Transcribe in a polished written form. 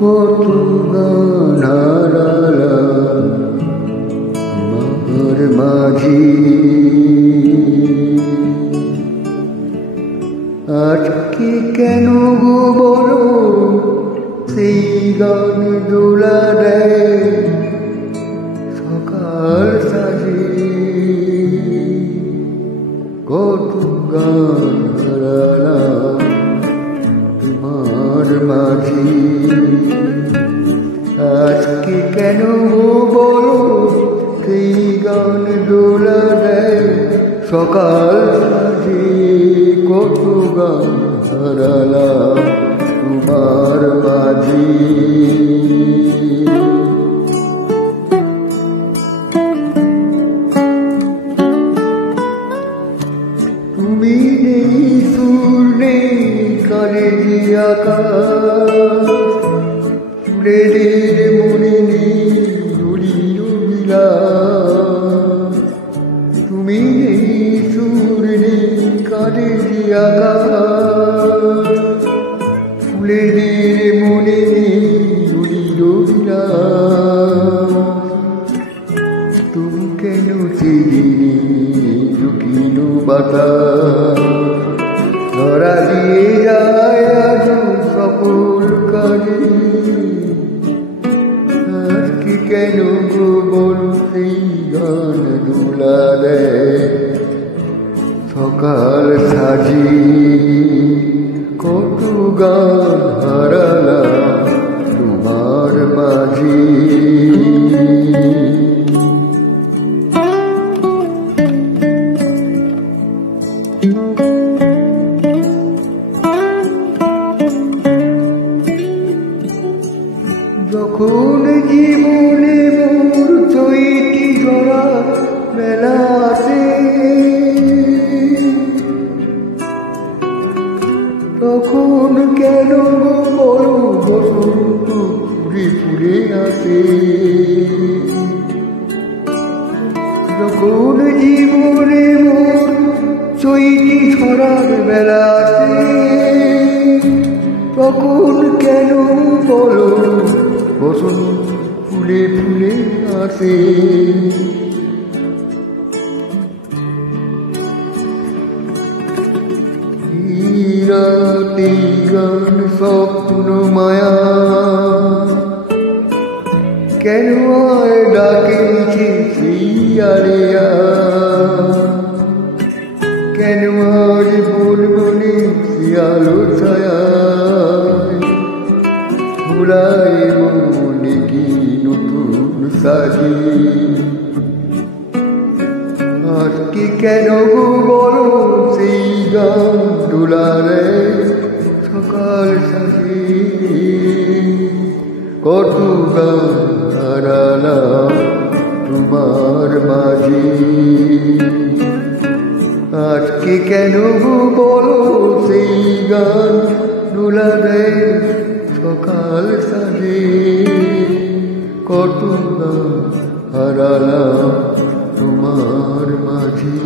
কত গান হারালাম আমার মাঝি। আজকে কেন গো বলো সেই গান দোলা দেয় সকাল সাজে। কত গান হারালাম তোমার মাঝি। আজকে কেন গো বলো সেই গান দোলা দেয় সকাল সাজে। কত গান হারালাম তোমার মাঝি। তুমি নেই সুর নেই কালে যে আকাশ, চুলের মনে নেই ধুলির বিলাস। তুমি নেই সুর নেই কালে যে আকাশ, ফুলের মনে নেই ধুলির বিলাস। তুমি কেন চিনি ঝুঁকিল বাতাস, ধরা দিয়ে যায় আজ সকল কাজে। আজকে কেন গো বল সেই গান দোলা দেয় সকাল সাজি। কত গান হারালাম তোমার মাঝি। যখন জীবনে মোর চৈতি ঝরা বেলা আসে, তখন কেন গো বলো বসন্ত ফুলে ফুলে আসে। যখন জীবনে মোর চৈতি ঝরার বেলা আসে, তখন কেন বলো বসন্ত ফুলে ফুলে আসে। রাতে গান স্বপ্ন মায়া কেন আর ডাকেছে সেই আলেয়া। কেন আর বলবনে শিয়ালো ছায়া, ভুলায় মনে কি নতুন সাজি। আজকে কেন গো বলো সেই গান দোলা দেয় সকাল সাজে। কত গান হারালাম তোমার মাঝি। আজকে কেন গো বলো সেই গান দোলা দেয় সকাল সাজে। কত গান হারালাম তোমার মাঝি।